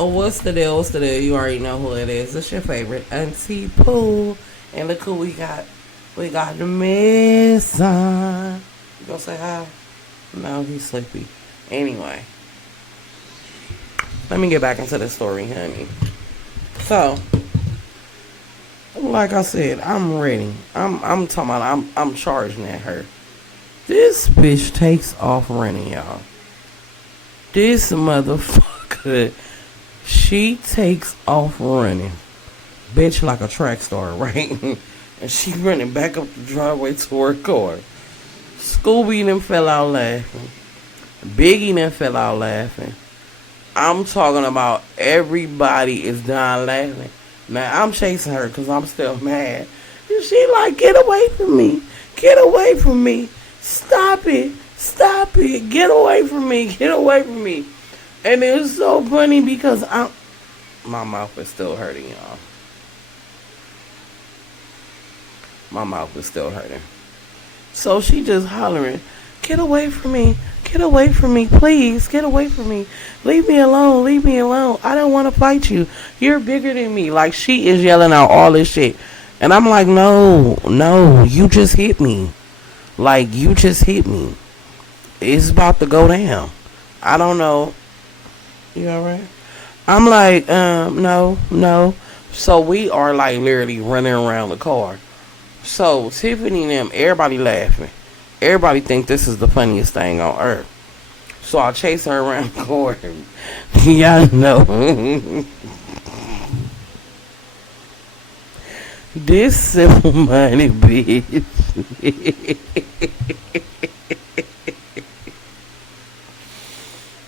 Oh, what's the deal? What's the deal? You already know who it is. It's your favorite Auntie Pooh. And look who we got. We got the Mason. You gonna say hi? No, he's sleepy. Anyway, let me get back into the story, honey. So, like I said, I'm ready. I'm talking about I'm charging at her. This bitch takes off running, y'all. This motherfucker, she takes off running. Bitch like a track star, right? And she running back up the driveway to her car. Scooby them fell out laughing. Biggie them fell out laughing. I'm talking about everybody is done laughing. Now I'm chasing her because I'm still mad. And she like, get away from me. Get away from me. Stop it. Stop it. Get away from me. Get away from me. And it was so funny because my mouth is still hurting, y'all. My mouth is still hurting. So she just hollering, get away from me. Get away from me, please. Get away from me. Leave me alone. Leave me alone. I don't want to fight you. You're bigger than me. Like, she is yelling out all this shit. And I'm like, no, you just hit me. Like, you just hit me. It's about to go down. I don't know. You alright? I'm like, no. So we are like literally running around the car. So Tiffany and them, everybody laughing. Everybody think this is the funniest thing on earth. So I chase her around the corner. Y'all know. This simple minded bitch.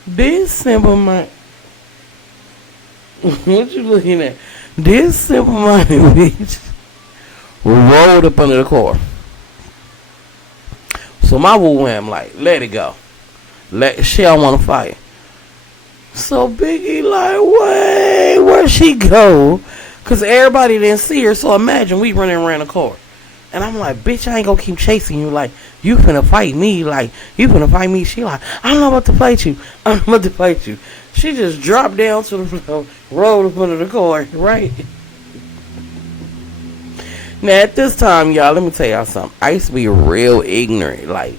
This simple minded. What you looking at? This simple minded bitch rolled up under the car. So my woo wham like, let it go. She don't want to fight. So Biggie like, wait, where'd she go? Because everybody didn't see her. So imagine we running around the car. And I'm like, bitch, I ain't gonna keep chasing you. Like, you finna fight me. Like, you finna fight me. She like, I don't know about to fight you. I don't know about to fight you. She just dropped down to the floor, rolled up under the car, right? Now, at this time, y'all, let me tell y'all something. I used to be real ignorant. Like,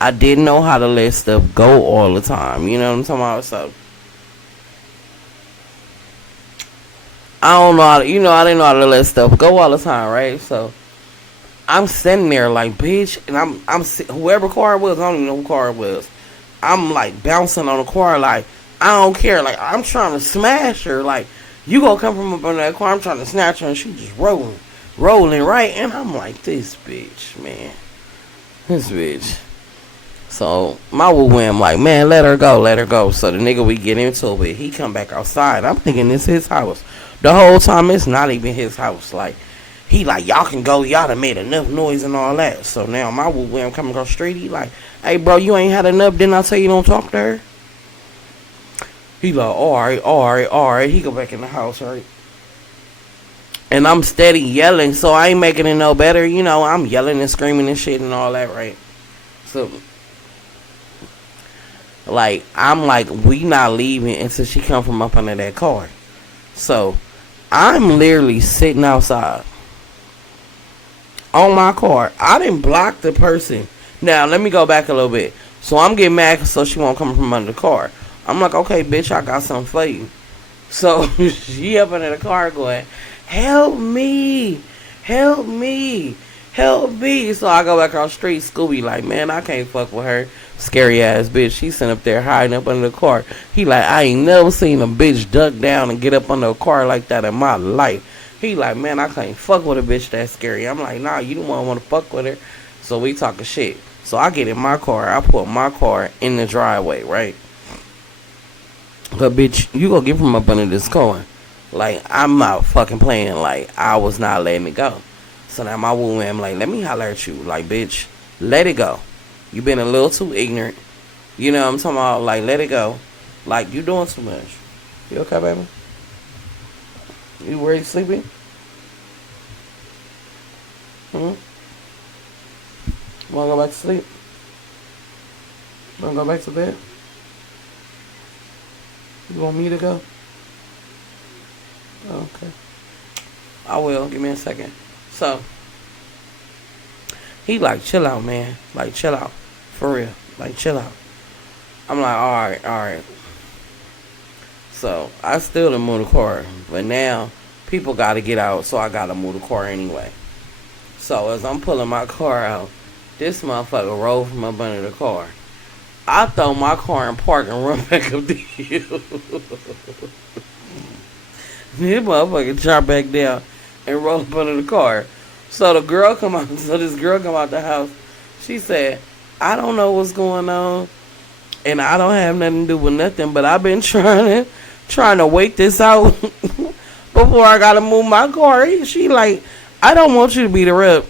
I didn't know how to let stuff go all the time. You know what I'm talking about? So, I don't know how to, I didn't know how to let stuff go all the time, right? So, I'm sitting there like, bitch, and I'm whoever car it was, I don't even know who car it was. I'm, like, bouncing on the car, like, I don't care. Like, I'm trying to smash her. Like, you gonna come from up under that car, I'm trying to snatch her, and she just rolling, right? And I'm like, this bitch, man. This bitch. So, my woo wham like, man, let her go. So, the nigga we get into it, he come back outside. I'm thinking this his house. The whole time, it's not even his house. Like, he like, y'all can go. Y'all done made enough noise and all that. So, now my woo wham coming across the street. He like, hey, bro, you ain't had enough. Didn't I tell you don't talk to her? He like, all right. He go back in the house, right? And I'm steady yelling, so I ain't making it no better. I'm yelling and screaming and shit and all that, right? So, like, I'm like, we not leaving until she come from up under that car. So, I'm literally sitting outside on my car. I didn't block the person. Now, let me go back a little bit. So, I'm getting mad so she won't come from under the car. I'm like, okay, bitch, I got something for you. So, she up under the car going, help me. So I go back on the street. Scooby like, man, I can't fuck with her. Scary ass bitch. She sitting up there hiding up under the car. He like, I ain't never seen a bitch duck down and get up under a car like that in my life. He like, man, I can't fuck with a bitch that scary. I'm like, nah, you don't want to fuck with her. So we talking shit. So I get in my car. I put my car in the driveway, right? But bitch, you gonna get from up under this car. Like, I'm not fucking playing. Like, I was not letting it go. So now my woo I'm like, let me holler at you. Like, bitch, let it go. You been a little too ignorant. You know what I'm talking about? Like, let it go. Like, you doing too much. You okay, baby? You ready to sleeping? Wanna go back to sleep? Wanna go back to bed? You want me to go? Okay. I will. Give me a second. So, he like, chill out, man. Like, chill out. For real. Like, chill out. I'm like, alright, alright. So, I still done move the car. But now, people gotta get out, so I gotta move the car anyway. So, as I'm pulling my car out, this motherfucker rolled from up under the car. I throw my car in park and run back up the hill. This motherfucker drop back down and roll up under the car. So the girl come out. So this girl come out the house. She said, "I don't know what's going on, and I don't have nothing to do with nothing. But I've been trying to wait this out before I gotta move my car." She like, "I don't want you to be the rep."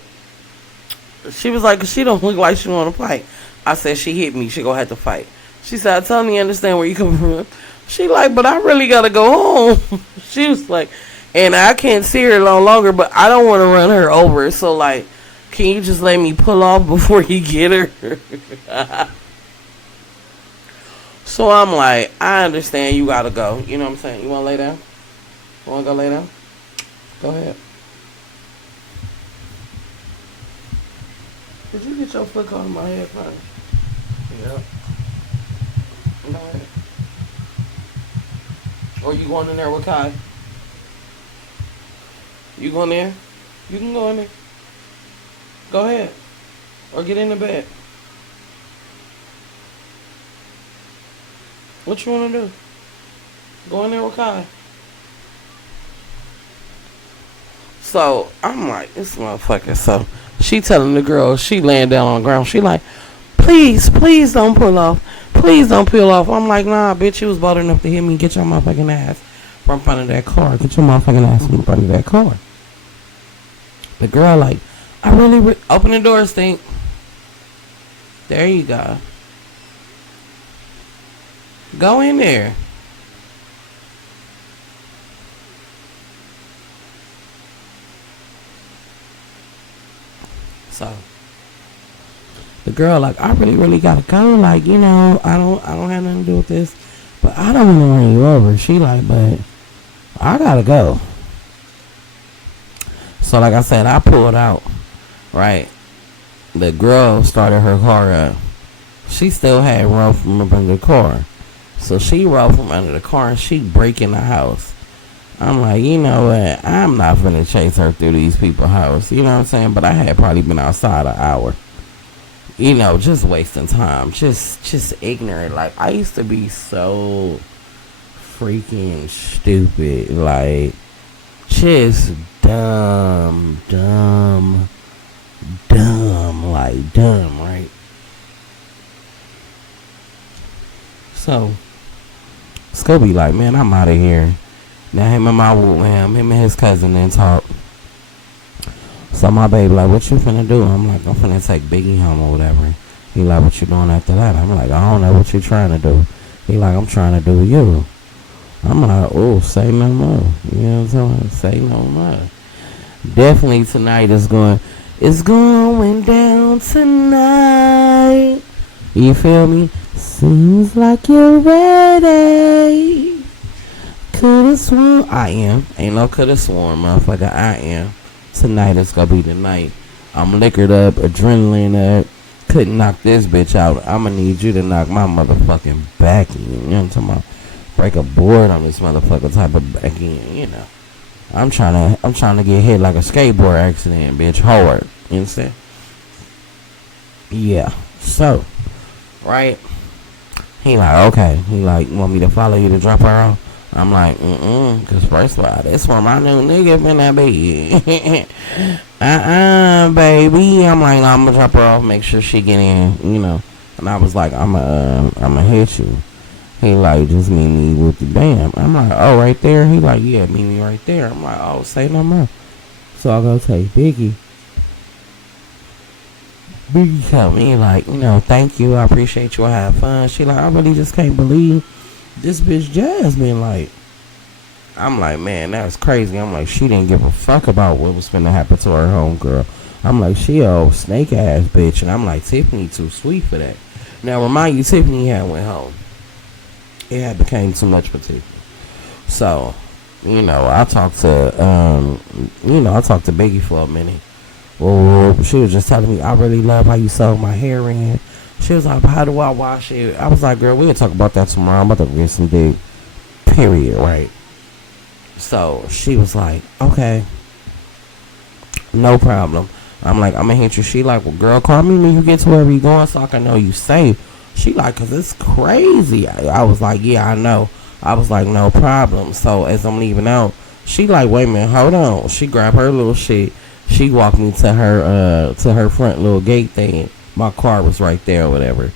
She was like, "She don't look like she want to fight." I said, "She hit me. She gonna have to fight." She said, "I totally understand where you come from." She like, "But I really gotta go home." She was like, "And I can't see her no longer, but I don't want to run her over. So like, can you just let me pull off before you get her?" So I'm like, "I understand you gotta go. You know what I'm saying? You wanna lay down? You wanna go lay down? Go ahead." Did you get your foot caught in my head first? Yep. Go ahead. Or you going in there with Kai? You going there? You can go in there. Go ahead. Or get in the bed. What you want to do? Go in there with Kai. So, I'm like, this motherfucker. So, she telling the girl, she laying down on the ground. She like, "Please, please don't pull off. Please don't peel off." I'm like, "Nah, bitch, you was bold enough to hit me. Get your motherfucking ass from front of that car. Get your motherfucking ass from front of that car." The girl like, "I really open the door, Stink." There you go. Go in there. So the girl like, "I really gotta go. Like, I don't have nothing to do with this, but I don't want to run you over." She like, "But I gotta go." So like I said, I pulled out. Right. The girl started her car up. She still had rolled from under the car. So she rolled from under the car and she break in the house. I'm like, you know what? I'm not finna chase her through these people's house. You know what I'm saying? But I had probably been outside an hour. Just wasting time. Just ignorant. Like, I used to be so freaking stupid. Like, just dumb. Like, dumb, right? So, Scooby like, "Man, I'm out of here." Now him and his cousin then talk. So my baby like, "What you finna do?" I'm like, "I'm finna take Biggie home or whatever." He like, "What you doing after that?" I'm like, "I don't know what you trying to do." He like, "I'm trying to do you." I'm like, "Oh, say no more." You know what I'm saying? Say no more. Definitely tonight it's going down tonight. You feel me? Seems like you're ready. Could've sworn I am. Ain't no could've sworn, motherfucker. I am. Tonight is gonna be the night. I'm liquored up, adrenaline up. Couldn't knock this bitch out. I'ma need you to knock my motherfucking back in. You know what I'm talking about? Break a board on this motherfucker type of back in. I'm trying to get hit like a skateboard accident, bitch. Hard. You understand? Yeah. So, right? He like, "Okay." He like, "Want me to follow you to drop her off?" I'm like, cause first of all, that's where my new nigga finna be. Baby. I'm like, "No, I'm gonna drop her off, make sure she get in, And I was like, I'ma hit you." He like, "Just meet me with the bam." I'm like, "Oh, right there?" He like, "Yeah, meet me right there." I'm like, "Oh, say no more." So I go take Biggie. Biggie tell me like, "Thank you, I appreciate you, I have fun." She like, "I really just can't believe this bitch Jasmine." Like, I'm like, "Man, that's crazy." I'm like, she didn't give a fuck about what was finna happen to her homegirl. I'm like, she a old snake ass bitch. And I'm like, Tiffany too sweet for that. Now remind you, Tiffany had went home. It had became too much for Tiffany. So I talked to I talked to Biggie for a minute. Well, she was just telling me, I really love how you sew my hair in. She was like, how do I wash it? I was like, girl, we can talk about that tomorrow. I'm about to get some dick. Period, right? So she was like, okay, no problem. I'm like, I'm gonna hit you. She like, well, girl, call me when you get to wherever you going so I can know you safe. She like, cause it's crazy. I was like, yeah, I know. I was like, no problem. So as I'm leaving out, she like, wait a minute, hold on. She grabbed her little shit. She walked me to her front little gate thing. My car was right there or whatever.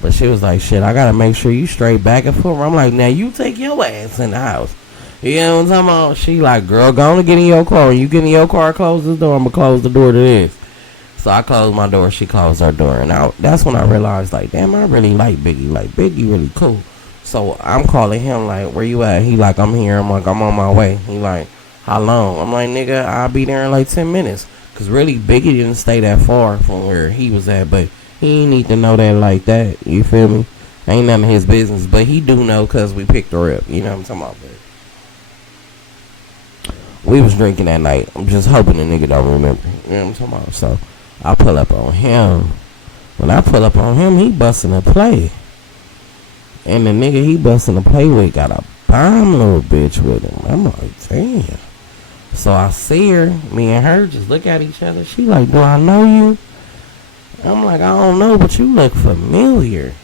But she was like, shit, I gotta make sure you straight back and forth. I'm like, now you take your ass in the house. You know what I'm talking about? She like, girl, go on and get in your car. When you get in your car, close this door. I'm gonna close the door to this. So I closed my door. She closed her door. And that's when I realized, like, damn, I really like Biggie. Like, Biggie really cool. So I'm calling him like, where you at? He like, I'm here. I'm like, I'm on my way. He like, how long? I'm like, nigga, I'll be there in like 10 minutes. Cause really, Biggie didn't stay that far from where he was at, but he ain't need to know that like that. You feel me? Ain't none of his business, but he do know cause we picked her up. You know what I'm talking about? But we was drinking that night. I'm just hoping the nigga don't remember. You know what I'm talking about? So I pull up on him. When I pull up on him, he busting a play. And the nigga he busting a play with got a bomb little bitch with him. I'm like, damn. So I see her, me and her just look at each other. She like, do I know you? I'm like, I don't know, but you look familiar.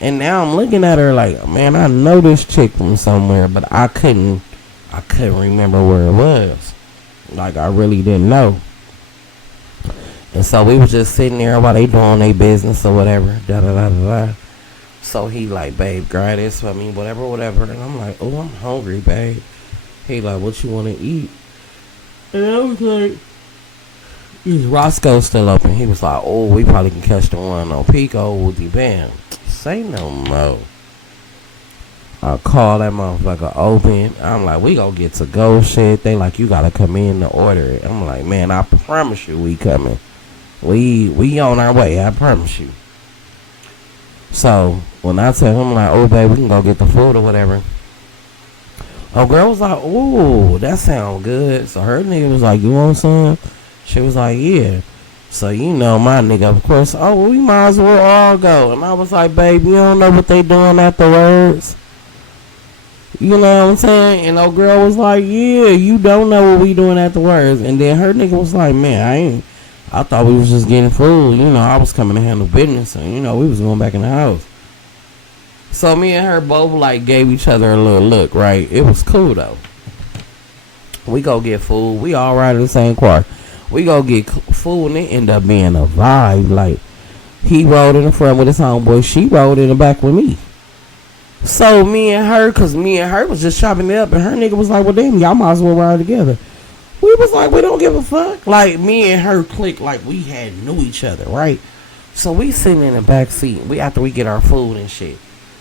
And now I'm looking at her like, man, I know this chick from somewhere, but I couldn't remember where it was. Like, I really didn't know. And so we was just sitting there while they doing their business or whatever. Da da da da da. So he like, babe, grab this for me, whatever. And I'm like, oh, I'm hungry, babe. He like, what you want to eat? And I was like, is Roscoe still open? He was like, oh, we probably can catch the one on Pico with the bam. Say no more. I call that motherfucker open. I'm like, we gonna get to go shit. They like, you gotta come in to order it. I'm like, man, I promise you we coming. We on our way, I promise you. So when I tell him like, oh babe, we can go get the food or whatever. Oh, girl was like, ooh, that sound good. So her nigga was like, you want some? She was like, yeah. So my nigga, of course, oh, we might as well all go. And I was like, babe, you don't know what they doing afterwards? You know what I'm saying? And old girl was like, yeah, you don't know what we doing afterwards. And then her nigga was like, man, I thought we was just getting food. I was coming to handle business. And, we was going back in the house. So me and her both like gave each other a little look, right? It was cool though. We go get food. We all ride in the same car. We go get food and it end up being a vibe. Like he rode in the front with his homeboy. She rode in the back with me. So me and her was just chopping it up, and her nigga was like, well damn, y'all might as well ride together. We was like, we don't give a fuck. Like me and her clicked like we had knew each other, right? So we sitting in the back seat. After we get our food and shit.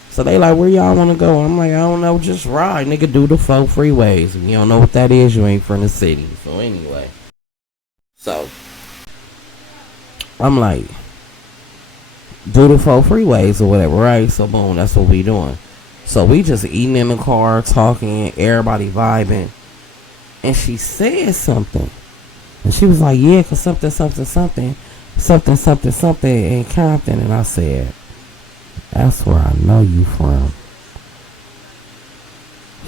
So they like, where y'all want to go? I'm like, I don't know, just ride. Nigga, do the 4 freeways. If you don't know what that is, you ain't from the city. So anyway. So, I'm like, do the 4 freeways or whatever, right? So boom, that's what we doing. So we just eating in the car, talking, everybody vibing. And she said something. And she was like, yeah, cause something in Compton. And I said, that's where I know you from.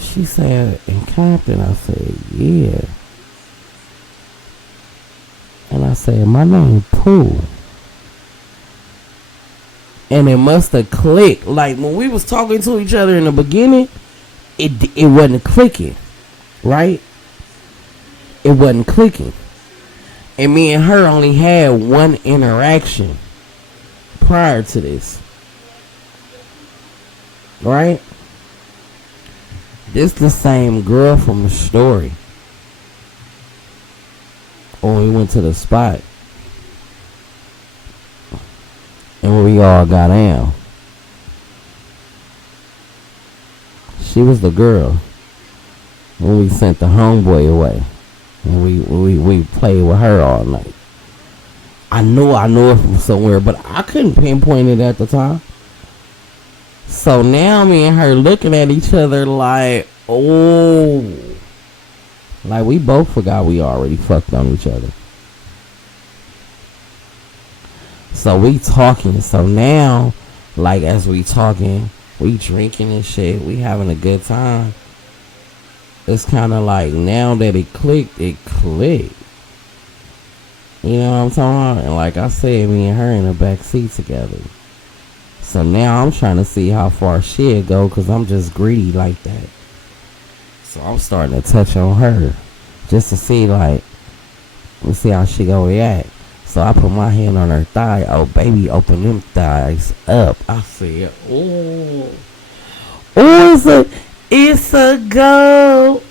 She said, in Compton. I said, yeah. And I said, my name Pooh. And it must have clicked. Like when we was talking to each other in the beginning, it wasn't clicking. Right? It wasn't clicking. And me and her only had one interaction prior to this. Right? This the same girl from the story. When we went to the spot. And we all got down. She was the girl when we sent the homeboy away. And we played with her all night. I knew her from somewhere, but I couldn't pinpoint it at the time. So now me and her looking at each other like, Oh, like we both forgot we already fucked on each other. So we talking. So now, like as we talking, we drinking and shit. We having a good time. It's kind of like now that it clicked, it clicked. You know what I'm talking about? And like I said, me and her in the back seat together. So now I'm trying to see how far she'll go because I'm just greedy like that. So I'm starting to touch on her just to see like, let's see how she gonna react. So I put my hand on her thigh. Oh baby, open them thighs up. I said, oh, oh, it's a go.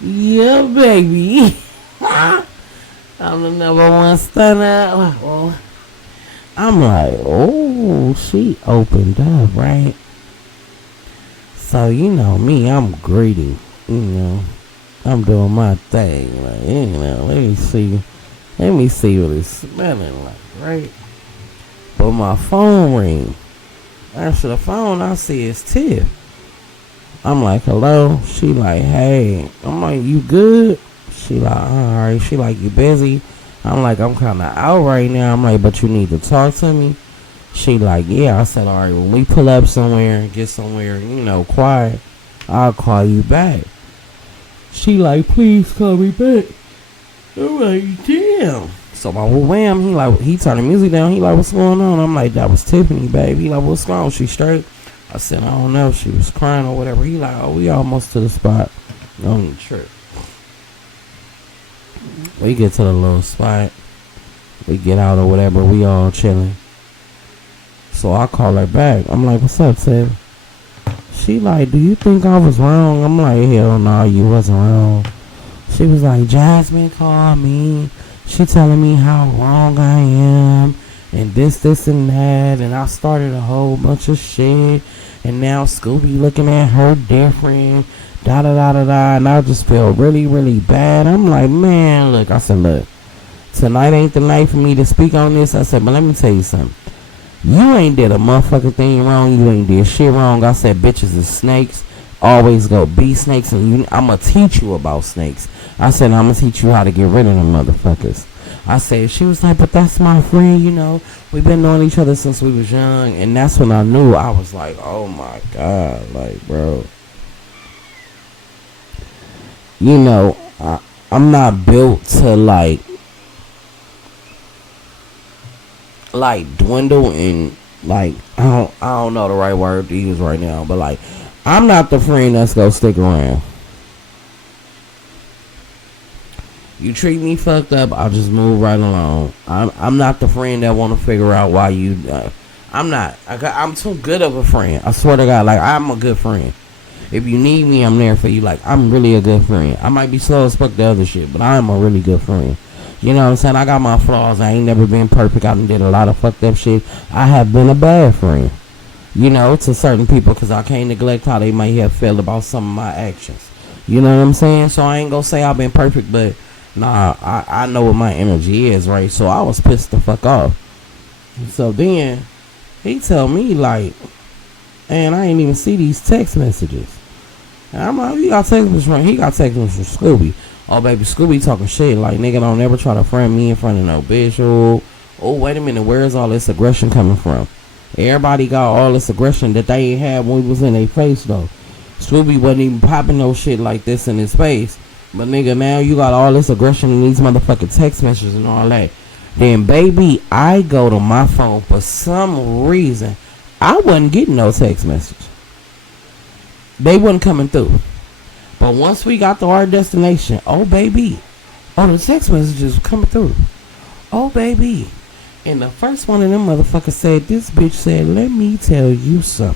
Yeah, baby. I'm the number one stunner. I'm like, oh, she opened up, right? So you know me, I'm greedy. You know, I'm doing my thing. Like, you know, let me see what it's smelling like, right? But my phone ring. Answer the phone, I see it's Tiff. I'm like, hello? She like, hey. I'm like, you good? She like, alright. She like, you busy? I'm like, I'm kind of out right now. I'm like, but you need to talk to me? She like, yeah. I said, alright, when we pull up somewhere and get somewhere, you know, quiet, I'll call you back. She like, please call me back. I'm like, damn. So my wham, he turned the music down. He like, what's going on? I'm like, that was Tiffany, babe. He like, what's going on? She straight? I said, I don't know. She was crying or whatever. He like, oh, we almost to the spot. On the trip. We get to the little spot. We get out or whatever. We all chilling. So I call her back. I'm like, what's up, Tiff? She like, do you think I was wrong? I'm like, hell no, you wasn't wrong. She was like, Jasmine called me. She telling me how wrong I am. And this, and that. And I started a whole bunch of shit. And now Scooby looking at her different. Da da da da da. And I just feel really, really bad. I'm like, man, look. I said, look. Tonight ain't the night for me to speak on this. I said, but let me tell you something. You ain't did a motherfucking thing wrong. You ain't did shit wrong. I said, bitches is snakes. Always go be snakes. And I'm going to teach you about snakes. I said, I'm going to teach you how to get rid of them motherfuckers. I said, she was like, but that's my friend, you know. We've been knowing each other since we was young. And that's when I knew. I was like, oh my God. Like, bro. You know, I'm not built to like dwindle and like I don't know the right word to use right now, but like I'm not the friend that's gonna stick around. You treat me fucked up, I'll just move right along. I'm not the friend that want to figure out why you. I'm not. I'm too good of a friend. I swear to God, like I'm a good friend. If you need me, I'm there for you. Like I'm really a good friend. I might be slow as fuck the other shit, but I am a really good friend. You know what I'm saying? I got my flaws. I ain't never been perfect. I done did a lot of fucked up shit. I have been a bad friend. You know, to certain people, because I can't neglect how they might have felt about some of my actions. You know what I'm saying? So I ain't gonna say I've been perfect, but nah, I know what my energy is, right? So I was pissed the fuck off. So then he tell me like, and I ain't even see these text messages. And I'm like, he got text messages from Scooby. Oh, baby, Scooby talking shit. Like, nigga, don't ever try to friend me in front of no bitch. Oh, wait a minute. Where's all this aggression coming from? Everybody got all this aggression that they ain't had when we was in their face, though. Scooby wasn't even popping no shit like this in his face. But, nigga, now you got all this aggression in these motherfucking text messages and all that. Then, baby, I go to my phone for some reason. I wasn't getting no text message. They wasn't coming through. But once we got to our destination, oh baby, the text messages coming through. Oh baby. And the first one of them motherfuckers said, this bitch said, let me tell you something.